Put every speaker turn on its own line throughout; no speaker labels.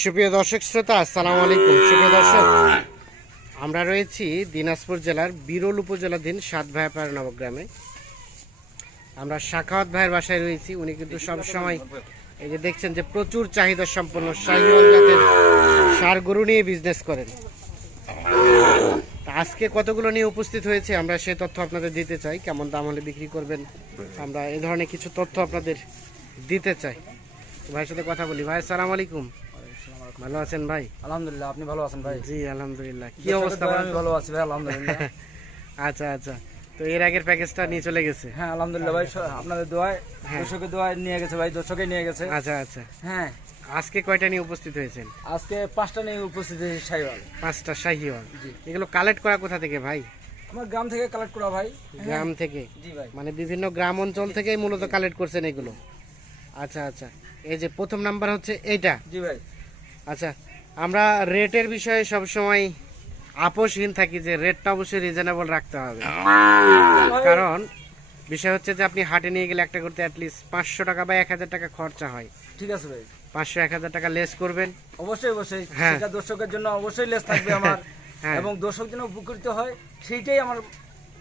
সুপ্রিয় দর্শক শ্রোতা, আসসালামু আলাইকুম। সুপ্রিয় দর্শক, আমরা রয়েছি দিনাজপুর জেলার বিরল উপজেলাধীন সাত ভাইপাড়া নবগ্রামে আমরা শাখাওয়াত ভাইয়ের বাসায় রয়েছি, উনি কিন্তু সবসময় এই যে দেখছেন যে প্রচুর চাহিদা সম্পন্ন সার গরু নিয়ে বিজনেস করেন। আজকে কতগুলো নিয়ে উপস্থিত হয়েছে আমরা সেই তথ্য আপনাদের দিতে চাই, কেমন দাম হলে বিক্রি করবেন, আমরা এই ধরনের কিছু তথ্য আপনাদের দিতে চাই। ভাইয়ের সাথে কথা বলি। ভাই, আসসালামু আলাইকুম। ভালো আছেন ভাই?
আলহামদুলিল্লাহ আপনি ভালো আছেন ভাই?
জি আলহামদুলিল্লাহ। কি অবস্থা ভাই?
ভালো আছি ভাই আলহামদুলিল্লাহ।
আচ্ছা আচ্ছা। তো এর আগের প্যাকেজটা নিয়ে চলে গেছে?
হ্যাঁ আলহামদুলিল্লাহ ভাই আপনাদের দোয়ায়
হ্যাঁ।
দর্শকের দোয়ায় নিয়ে গেছে ভাই দর্শকে নিয়ে গেছে।
আচ্ছা আচ্ছা।
হ্যাঁ।
আজকে কয়টা নিয়ে উপস্থিত হয়েছেন?
আজকে পাঁচটা নিয়ে উপস্থিত হয়েছে সাইওয়াল
পাঁচটা শাহিওয়াল।
জি।
এগুলো কালেক্ট করা কোথা থেকে ভাই?
আমার গ্রাম থেকে কালেক্ট করা ভাই।
গ্রাম থেকে?
জি ভাই।
মানে বিভিন্ন গ্রাম অঞ্চল থেকেই মূলত কালেক্ট করছেন এগুলো? আচ্ছা আচ্ছা। এই যে প্রথম নাম্বার হচ্ছে এইটা?
জি ভাই।
আচ্ছা আমরা রেটের বিষয়ে সবসময় আপোষহীন থাকি যে রেটটা অবশ্যই রিজনেবল রাখতে হবে। কারণ বিষয় হচ্ছে যে আপনি হাটে নিয়ে গেলে একটা করতে অ্যাটলিস্ট পাঁচশো টাকা বা এক হাজার টাকা খরচা হয়।
ঠিক আছে ভাই।
পাঁচশো এক হাজার টাকা লেস করবেন।
অবশ্যই অবশ্যই।
হ্যাঁ।
সেটা দর্শকের জন্য অবশ্যই লেস থাকবে আমার।
হ্যাঁ।
এবং দর্শক যেন উপকৃত হয় সেইটাই আমার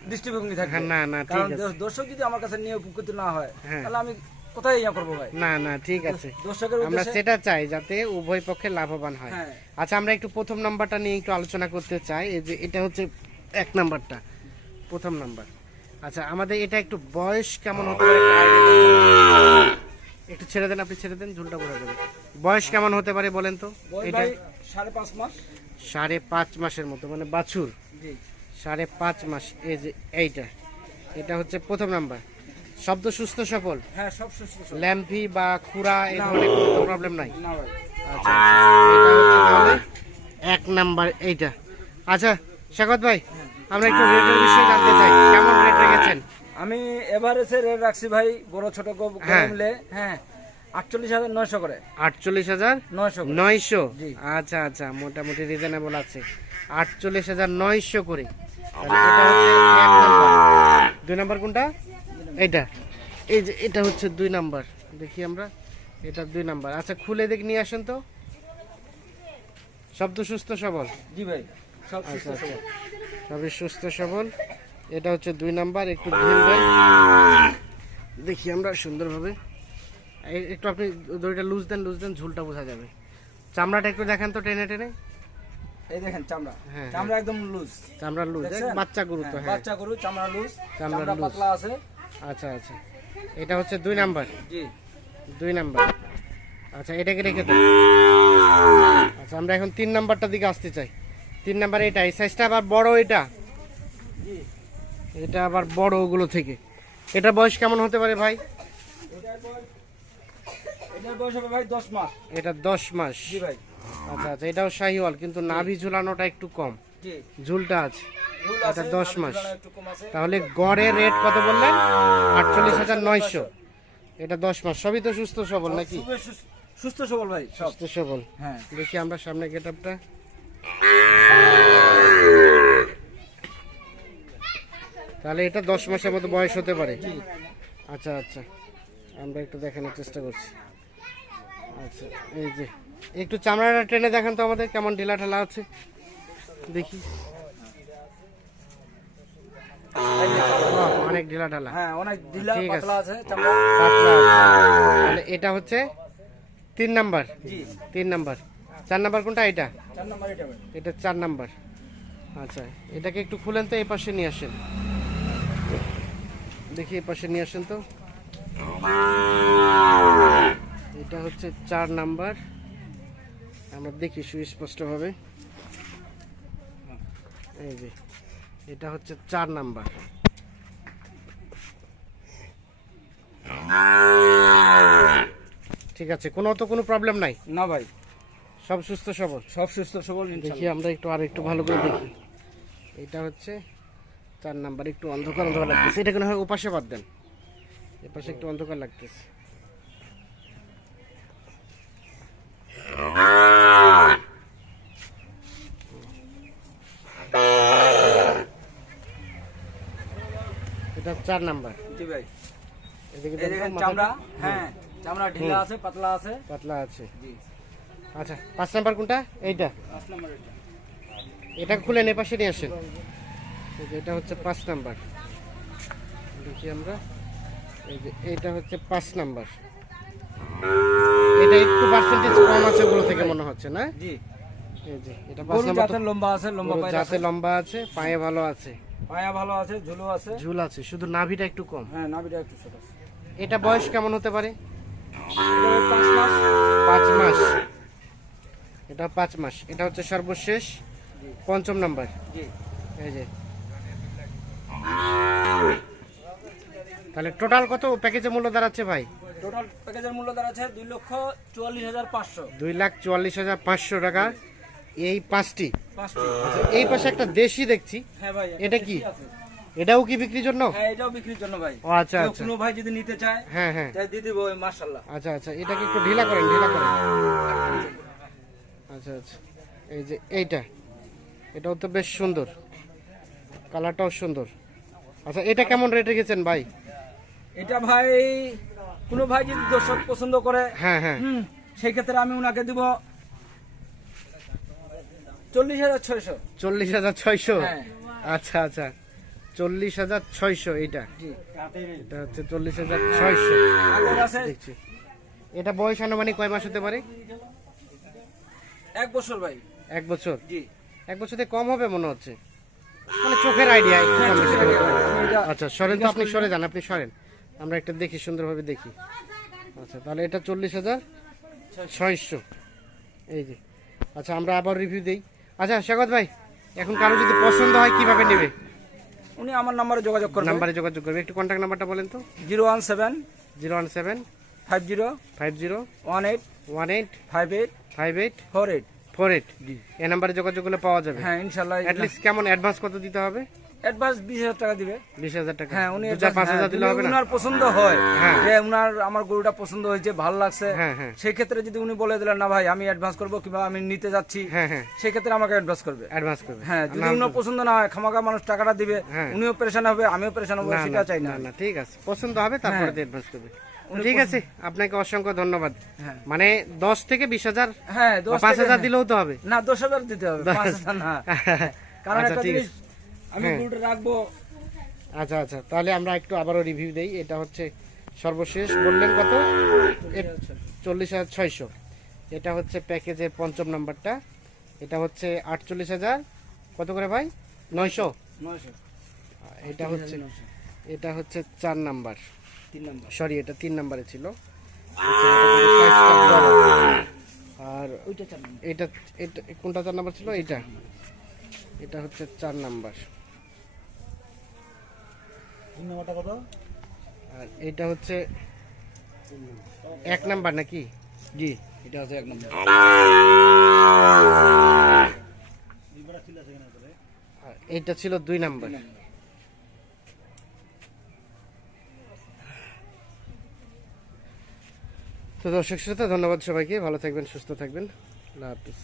দৃষ্টিভঙ্গি
হ্যাঁ, না, না,
কারণ দর্শক যদি আমার কাছে নিয়ে উপকৃত না হয়
হ্যাঁ।
তাহলে আমি কোথায় ইয়া করব ভাই?
না না ঠিক আছে।
দর্শকের
আমরা সেটা চাই যাতে উভয় পক্ষে লাভবান হয়।
হ্যাঁ।
আচ্ছা আমরা একটু প্রথম নাম্বারটা নিয়ে একটু আলোচনা করতে চাই। এই যে এটা হচ্ছে এক নাম্বারটা। প্রথম নাম্বার। আচ্ছা আমাদের এটা একটু বয়স কেমন হতে পারে? একটা ছেড়ে দেন আপনি ছেড়ে দেন ঝুলটা করে দেবেন। বয়স কেমন হতে পারে বলেন তো? এটা
সাড়ে পাঁচ মাস।
সাড়ে পাঁচ মাসের মতো মানে বাছুর। সাড়ে পাঁচ মাস এই যে এইটা। এটা হচ্ছে প্রথম নাম্বার। শব্দ সুস্থ সফল?
হ্যাঁ সব সুস্থ সবল।
ল্যাম্পি বা খুরা এই ধরনের কোনো প্রবলেম নাই?
না ভাই।
আচ্ছা আচ্ছা। হচ্ছে তাহলে এক নাম্বার এইটা। আচ্ছা স্বাগত ভাই। আমরা একটু রেটের বিষয়ে জানতে চাই। কেমন রেট রেখেছেন?
আমি এভারেজে রেট রাখছি ভাই বড় ছোট
হ্যাঁ।
মিলে হ্যাঁ আটচল্লিশ হাজার নয়শো করে।
আটচল্লিশ হাজার
নয়শো
নয়শো। আচ্ছা আচ্ছা মোটামুটি রিজনেবল আছে। আটচল্লিশ হাজার নয়শো করে। দুই নাম্বার কোনটা? এটা। এই যে এটা হচ্ছে দুই নাম্বার। দেখি আমরা এটা দুই নাম্বার। আচ্ছা খুলে দেখ নিয়ে আসেন তো। শব্দ সুস্থ সবল।
জি ভাই সব
আচ্ছা
সুস্থ
আচ্ছা।
সবল।
সবই সুস্থ সবল। এটা হচ্ছে দুই নাম্বার একটু ঢিলবেন দেখি আমরা সুন্দরভাবে। একটু আপনি দড়িটা লুজ দেন লুজ দেন ঝুলটা বোঝা যাবে। চামড়াটা একটু দেখেন তো টেনে টেনে।
এই দেখেন চামড়া।
হ্যাঁ,
চামড়া একদম লুজ।
চামড়া লুজ বাচ্চা গরু তো হ্যাঁ
বাচ্চা গরু চামড়া লুজ।
চামড়া
চামড়া পাতলা আছে।
আচ্ছা আচ্ছা। এটা হচ্ছে দুই নাম্বার?
জি।
দুই নাম্বার। আচ্ছা এটাকে রেখে দাও। আচ্ছা আমরা এখন তিন নাম্বারটার দিকে আসতে চাই। তিন নাম্বার এটা এই সাইজটা আবার বড় এটা? এটা আবার বড় ওগুলো থেকে। এটা বয়স কেমন হতে পারে ভাই? এটা দশ মাস। আচ্ছা আচ্ছা এটাও শাহিওয়াল কিন্তু নাভি ঝুলানোটা একটু কম। ঝুলটা আছে। এটা দশ মাস। তাহলে গড়ে রেট কত বললেন? আটচল্লিশ হাজার নয়শো। এটা দশ মাস। সবই তো সুস্থ সবল নাকি?
সুস্থ- সবল ভাই
সুস্থ সবল।
হ্যাঁ।
দেখি আমরা সামনে গেট আপটা তাহলে এটা দশ মাসের মতো বয়স হতে পারে। আচ্ছা আচ্ছা। আমরা একটু দেখানোর চেষ্টা করছি। আচ্ছা এই যে। একটু চামড়াটা টেনে দেখান তো আমাদের কেমন ঢিলা ঢালা আছে। দেখি। অনেক ঢিলা ঢালা
হ্যাঁ অনেক ঢিলা
ঠিক আছে।
পাতলা।
তাহলে এটা হচ্ছে তিন নাম্বার। তিন নাম্বার। চার নাম্বার কোনটা? এটা?
এটা
চার নাম্বার। আচ্ছা এটাকে একটু খুলেন তো এই পাশে নিয়ে আসেন। দেখি এই পাশে নিয়ে আসেন তো। এটা হচ্ছে চার নাম্বার। আমরা দেখি সুস্পষ্টভাবে। এই যে এটা হচ্ছে চার নাম্বার। ঠিক আছে কোনো তো কোনো প্রবলেম নাই?
না ভাই।
সব সুস্থ সবল?
সব সুস্থ সবল
দেখি। আমরা একটু আর একটু ভালো করে দেখি। এটা হচ্ছে চার নাম্বার একটু অন্ধকার অন্ধকার লাগতেছে। এটা কোনো হয় ওপাশে বাদ দেন। এপাশে একটু অন্ধকার লাগতেছে। এটা চার নাম্বার।
জি ভাই।
এদিকে
চামড়া হ্যাঁ চামড়া ঢিলা আছে পাতলা আছে।
পাতলা আছে।
জি।
আচ্ছা পাঁচ নাম্বার কোনটা? এইটা।
পাঁচ নম্বর এটা।
এটা খুলেন এ পাশে নিয়ে আসেন। এটা হচ্ছে পাঁচ নাম্বার। দেখি আমরা। এই যে এটা হচ্ছে পাঁচ নাম্বার। এটা একটু পার্সেন্টেজ কম আছে ওগুলো থেকে মনে হচ্ছে না?
জি।
এই যে এটা পাঁচ নাম্বার
লম্বা আছে লম্বা
যাতে
আছে।
লম্বা আছে পায়ে ভালো আছে।
পায়া ভালো আছে ঝুলো আছে।
ঝুল আছে শুধু নাভিটা একটু কম।
হ্যাঁ নাভিটা একটু ছোট আছে।
এটা বয়স কেমন হতে পারে?
পাঁচ মাস।
এটা পাঁচ মাস। এটা হচ্ছে সর্বশেষ। পঞ্চম নাম্বার।
জি।
এই যে। তাহলে টোটাল কত প্যাকেজের মূল্য দাঁড়াচ্ছে ভাই?
টোটাল প্যাকেজের মূল্য দাঁড়াচ্ছে দুই লক্ষ চুয়াল্লিশ হাজার পাঁচশো।
দুই লাখ চুয়াল্লিশ হাজার পাঁচশো টাকা। এই পাঁচটি। আচ্ছা, এই পাশে একটা দেশি দেখছি।
হ্যাঁ
এটা কি? এটাও কি বিক্রির জন্য?
হ্যাঁ এটাও বিক্রির জন্য ভাই।
ও আচ্ছা আচ্ছা।
কোনো ভাই যদি নিতে চায়
হ্যাঁ হ্যাঁ।
তাই দিয়ে দিব মার্শাল্লাহ
আচ্ছা আচ্ছা এটাকে একটু ঢিলা করেন ঢিলা করেন। আচ্ছা আচ্ছা। এই যে এইটা এটাও তো বেশ সুন্দর। কালারটাও সুন্দর। আচ্ছা এটা কেমন রেট রেখেছেন ভাই?
এটা ভাই কোনো ভাই যদি দর্শক পছন্দ করে
হ্যাঁ হ্যাঁ।
হুম সেই ক্ষেত্রে আমি ওনাকে দিব চল্লিশ হাজার ছয়শো।
চল্লিশ হাজার ছয়শো?
হ্যাঁ।
আচ্ছা আচ্ছা। চল্লিশ হাজার ছয়শো এইটা। এটা হচ্ছে চল্লিশ হাজার ছয়শো। দেখছি। এটা বয়স আনুমানিক কয় মাস হতে পারে?
এক বছর ভাই।
এক বছর? এক বছর থেকে কম হবে মনে হচ্ছে? মানে চোখের আইডিয়া।
এটা-
আচ্ছা সরেন তো আপনি সরে যান আপনি সরেন। আমরা একটা দেখি সুন্দরভাবে দেখি। আচ্ছা তাহলে এটা চল্লিশ হাজার ছয়শো। এই যে। আচ্ছা আমরা আবার রিভিউ দিই। আচ্ছা স্বাগত ভাই। এখন কারও যদি পছন্দ হয় কীভাবে নেবে?
উনি আমার নাম্বারে যোগাযোগ করবেন
নাম্বারে যোগাযোগ করবে। একটু কন্ট্যাক্ট নাম্বারটা বলেন তো।
Zero one seven
zero one seven
five zero
five zero
one eight
one eight
five eight
five eight
four eight
four eight এই নাম্বারে যোগাযোগ করলে পাওয়া যাবে।
হ্যাঁ ইনশাল্লাহ
অ্যাটলিস্ট কেমন অ্যাডভান্স কত দিতে হবে?
অ্যাডভান্স বিশ হাজার টাকা দিবে।
বিশ হাজার টাকা।
হ্যাঁ উনি
পাঁচ
হ্যাঁ,
হাজার দিলে হবে
উনার পছন্দ হয়
হ্যাঁ।
যে উনার আমার গরুটা পছন্দ হয়েছে ভালো লাগছে
হ্যাঁ হ্যাঁ।
সেই ক্ষেত্রে যদি উনি বলে দিলেন না ভাই আমি অ্যাডভান্স করব কিংবা আমি নিতে যাচ্ছি?
হ্যাঁ হ্যাঁ।
সেই ক্ষেত্রে আমাকে অ্যাডভান্স করবে।
অ্যাডভান্স করবে।
হ্যাঁ যদি উনার পছন্দ না হয় খামাকা মানুষ টাকাটা দিবে
হ্যাঁ।
উনিও পরেশান হবে আমিও পরেশান হব সেটা চাই না
ঠিক আছে। পছন্দ হবে তারপরে
হ্যাঁ।
অ্যাডভান্স করবে। ঠিক আছে আপনাকে অসংখ্য ধন্যবাদ।
হ্যাঁ।
মানে দশ থেকে বিশ হাজার
হ্যাঁ
পাঁচ হাজার দিলেও তো হবে।
না দশ হাজার দিতে হবে না। কারণ
আচ্ছা
একটা জিনিস আমি
হ্যাঁ।
গরুটা রাখব।
আচ্ছা আচ্ছা। তাহলে আমরা একটু আবারও রিভিউ দেই। এটা হচ্ছে সর্বশেষ। বললেন কত? চল্লিশ হাজার ছয়শো। এটা হচ্ছে প্যাকেজের পঞ্চম নাম্বারটা। এটা হচ্ছে আটচল্লিশ হাজার। কত করে ভাই? নয়শো। এটা হচ্ছে এটা হচ্ছে চার নাম্বার।
তিন নম্বর।
সরি এটা তিন নাম্বারে ছিল। আচ্ছা। আর
ওইটা
এটা এটা কোনটা চার নাম্বার ছিল? এটা এটা হচ্ছে চার নাম্বার।
নম্বরটা কত?
আর এটা হচ্ছে এক নাম্বার নাকি?
জি। এটা আছে এক নম্বর।
আর এইটা ছিল দুই নাম্বার। তো দর্শক শ্রোতা ধন্যবাদ সবাইকে। ভালো থাকবেন সুস্থ থাকবেন। আল্লাহ হাফিজ।